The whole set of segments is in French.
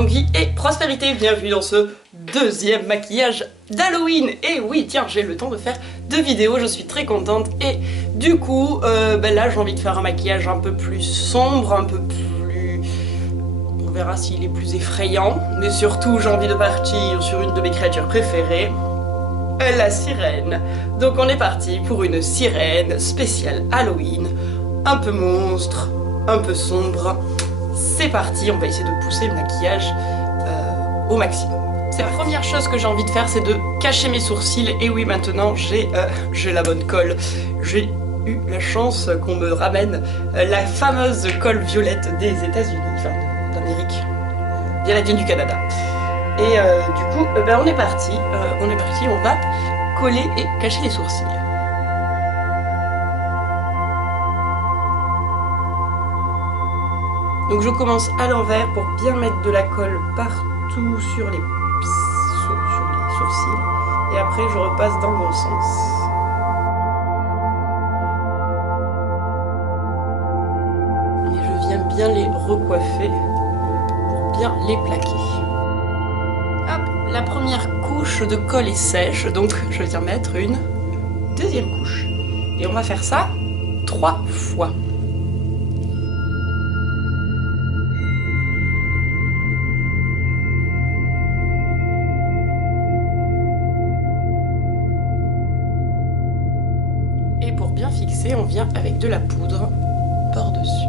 longue vie et prospérité. Bienvenue dans ce deuxième maquillage d'Halloween. Et oui, tiens, j'ai le temps de faire 2 vidéos, je suis très contente. Et du coup, là j'ai envie de faire un maquillage un peu plus sombre, un peu plus... On verra s'il est plus effrayant. Mais surtout, j'ai envie de partir sur une de mes créatures préférées, la sirène. Donc on est parti pour une sirène spéciale Halloween, un peu monstre, un peu sombre. C'est parti, on va essayer de pousser le maquillage au maximum. La première chose que j'ai envie de faire, c'est de cacher mes sourcils. Et oui, maintenant j'ai la bonne colle. J'ai eu la chance qu'on me ramène la fameuse colle violette des États-Unis, enfin d'Amérique. Bien, elle vient du Canada. Et du coup, on est parti, on va coller et cacher les sourcils. Donc je commence à l'envers pour bien mettre de la colle partout sur les sourcils. Et après je repasse dans le bon sens. Et je viens bien les recoiffer pour bien les plaquer. Hop, la première couche de colle est sèche, donc je viens mettre une deuxième couche. Et on va faire ça 3 fois. Et pour bien fixer, on vient avec de la poudre par-dessus.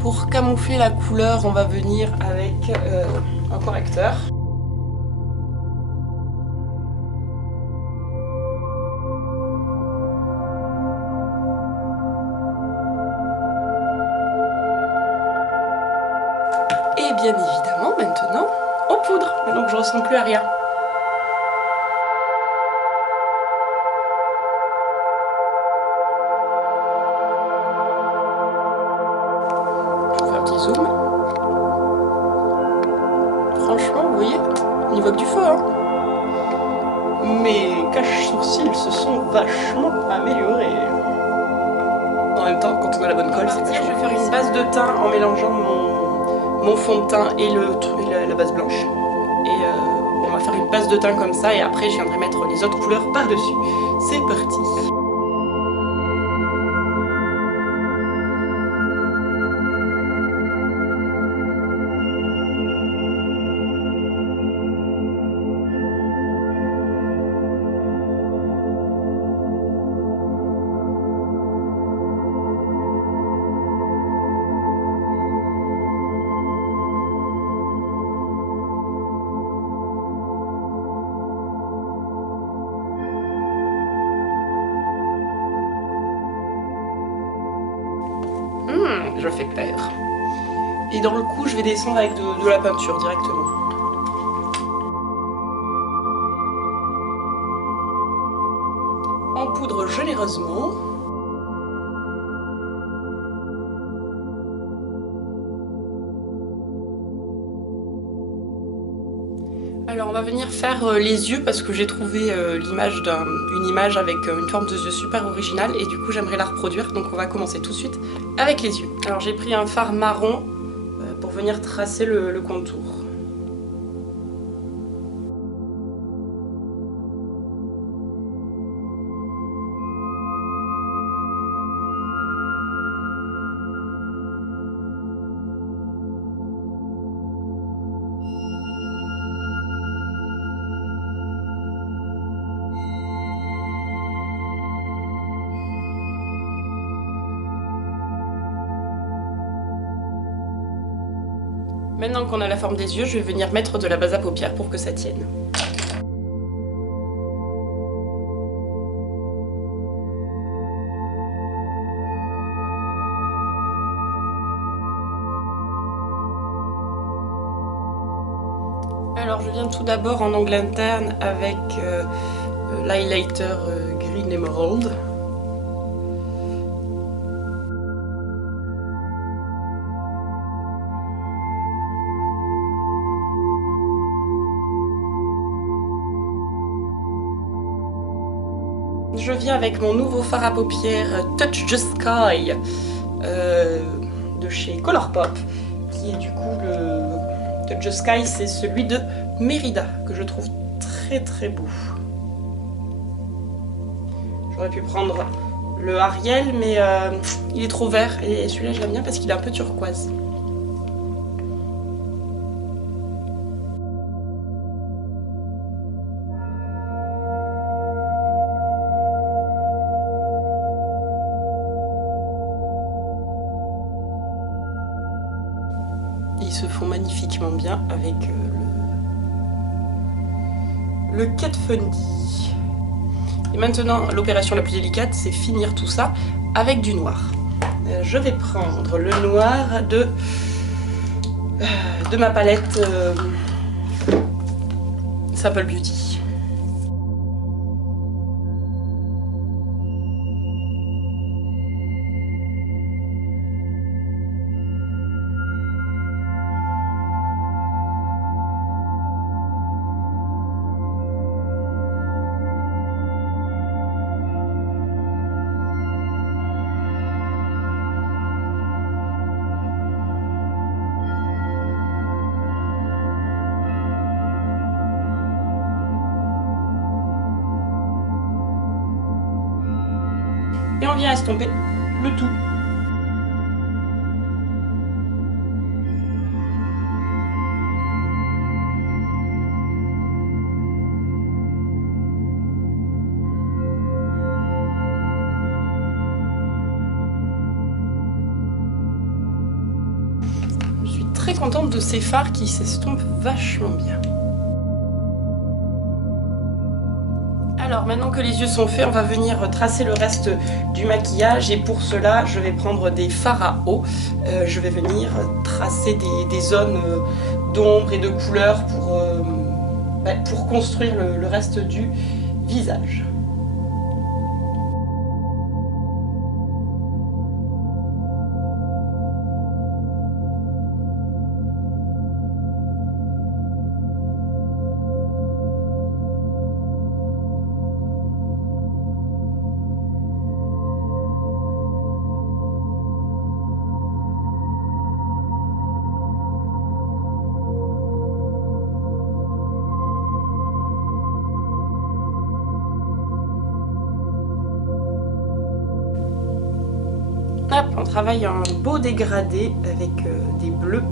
Pour camoufler la couleur, on va venir avec un correcteur. Et bien évidemment, maintenant, on poudre. Maintenant que je ne ressens plus à rien. Zoom. Franchement, vous voyez, on y voit que du feu, hein. Mes cache-sourcils se sont vachement améliorés. En même temps, quand on a la bonne colle, c'est vachement. Je vais faire une base de teint en mélangeant mon fond de teint et la base blanche. Et on va faire une base de teint comme ça, et après je viendrai mettre les autres couleurs par-dessus. C'est parti. Je fais peur. Et dans le coup, je vais descendre avec de la peinture directement. On poudre généreusement. Alors on va venir faire les yeux parce que j'ai trouvé l'image une image avec une forme de yeux super originale et du coup j'aimerais la reproduire, donc on va commencer tout de suite avec les yeux. Alors j'ai pris un fard marron pour venir tracer le contour. Maintenant qu'on a la forme des yeux, je vais venir mettre de la base à paupières pour que ça tienne. Alors je viens tout d'abord en angle interne avec l'highlighter Green Emerald. Je viens avec mon nouveau fard à paupières Touch the Sky de chez Colourpop, qui est du coup le Touch the Sky, c'est celui de Mérida, que je trouve très très beau. J'aurais pu prendre le Ariel, mais il est trop vert, et celui-là je l'aime bien parce qu'il est un peu turquoise. Ils se font magnifiquement bien avec le Kat Von D. Et maintenant, l'opération la plus délicate, c'est finir tout ça avec du noir. Je vais prendre le noir de ma palette Simple Beauty. Et on vient estomper le tout. Je suis très contente de ces fards qui s'estompent vachement bien. Alors maintenant que les yeux sont faits, on va venir tracer le reste du maquillage et pour cela je vais prendre des fards à eau. Je vais venir tracer des zones d'ombre et de couleur pour construire le reste du visage. Hop, on travaille un beau dégradé avec des bleus.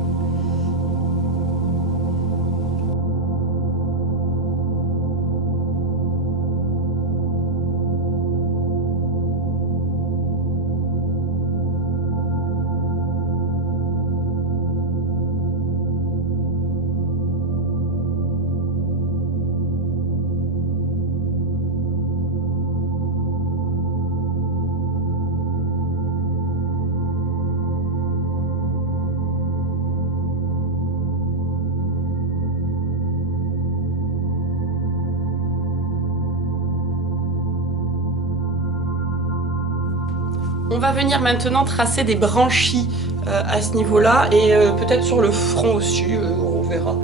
On va venir maintenant tracer des branchies à ce niveau-là et peut-être sur le front aussi, on verra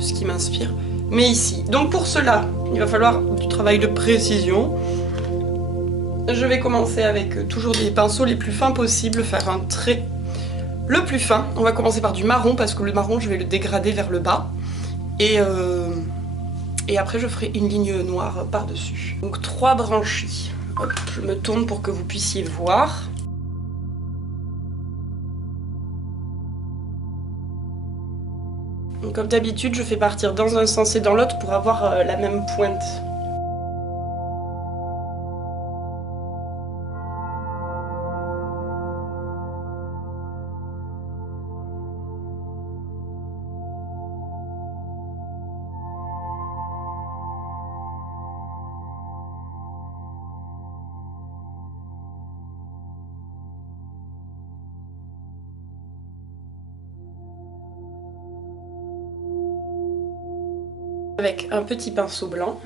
ce qui m'inspire. Mais ici, donc pour cela, il va falloir du travail de précision. Je vais commencer avec toujours des pinceaux les plus fins possibles, faire un trait le plus fin. On va commencer par du marron parce que le marron je vais le dégrader vers le bas. Et après je ferai une ligne noire par-dessus. Donc 3 branchies. Hop, je me tourne pour que vous puissiez voir. Donc, comme d'habitude, je fais partir dans un sens et dans l'autre pour avoir la même pointe. Avec un petit pinceau blanc.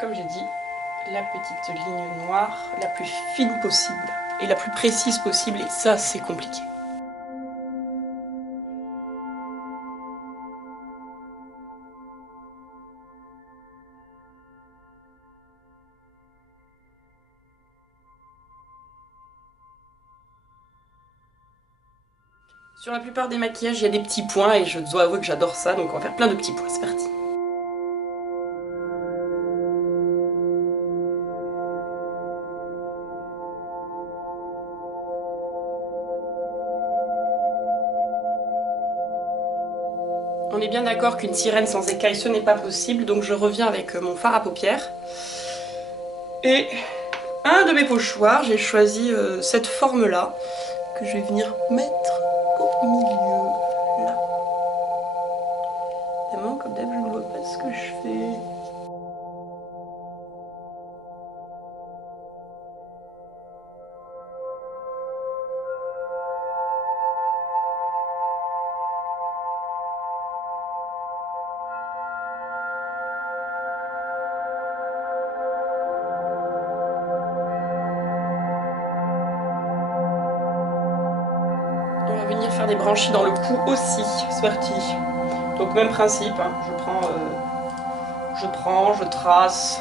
Comme j'ai dit, la petite ligne noire la plus fine possible et la plus précise possible, et ça c'est compliqué. Sur la plupart des maquillages, il y a des petits points et je dois avouer que j'adore ça, donc on va faire plein de petits points, c'est parti. On est bien d'accord qu'une sirène sans écailles, ce n'est pas possible, donc je reviens avec mon fard à paupières. Et un de mes pochoirs, j'ai choisi cette forme-là, que je vais venir mettre au milieu, là. Évidemment, comme d'hab, je ne vois pas ce que je fais. On va venir faire des branchies dans le cou aussi, c'est parti. Donc même principe, hein. Je trace.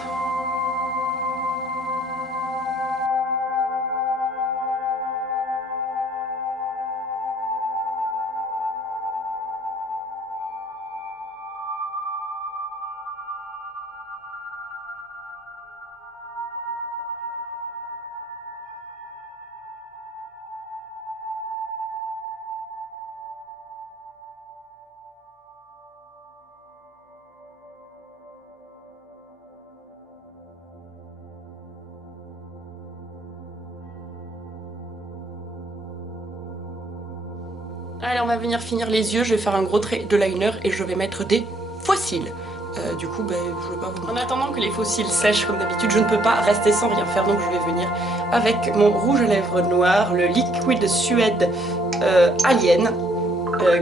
Allez, on va venir finir les yeux, je vais faire un gros trait de liner et je vais mettre des fossiles. Du coup, je vais pas vous... En attendant que les fossiles sèchent comme d'habitude, je ne peux pas rester sans rien faire, donc je vais venir avec mon rouge à lèvres noir, le Liquid Suede Alien,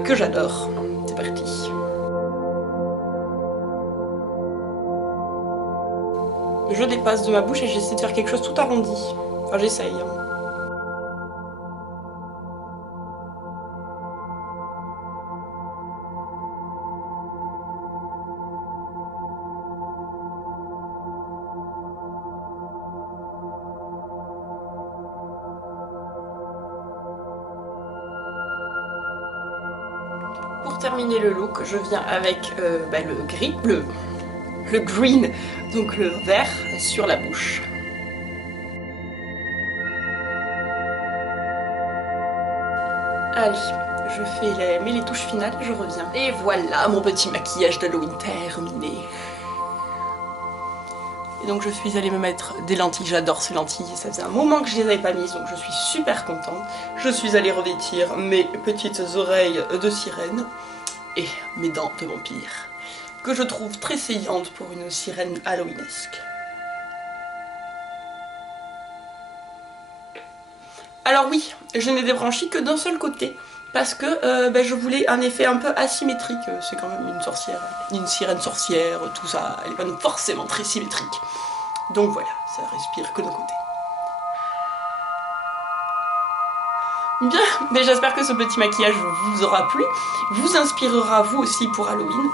que j'adore. C'est parti. Je dépasse de ma bouche et j'essaie de faire quelque chose tout arrondi. Enfin, j'essaye. Pour terminer le look, je viens avec le gris, le green, donc le vert sur la bouche. Allez, je mets les touches finales, je reviens. Et voilà mon petit maquillage d'Halloween terminé. Et donc je suis allée me mettre des lentilles, j'adore ces lentilles, ça faisait un moment que je les avais pas mises, donc je suis super contente. Je suis allée revêtir mes petites oreilles de sirène et mes dents de vampire, que je trouve très saillantes pour une sirène halloweenesque. Alors oui, je n'ai débranché que d'un seul côté, parce que je voulais un effet un peu asymétrique. C'est quand même une sorcière, une sirène sorcière, tout ça, elle n'est pas forcément très symétrique. Donc voilà, ça respire que d'un côté. Bien, mais j'espère que ce petit maquillage vous aura plu, vous inspirera vous aussi pour Halloween.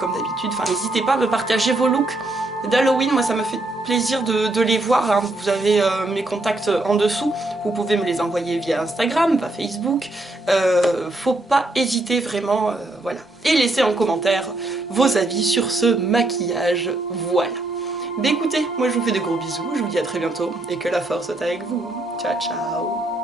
Comme d'habitude, n'hésitez pas à me partager vos looks d'Halloween, moi ça me fait plaisir de les voir, hein. Vous avez mes contacts en dessous, vous pouvez me les envoyer via Instagram, via Facebook, faut pas hésiter vraiment, voilà. Et laissez en commentaire vos avis sur ce maquillage, voilà. Écoutez, moi je vous fais de gros bisous, je vous dis à très bientôt et que la force soit avec vous, ciao ciao.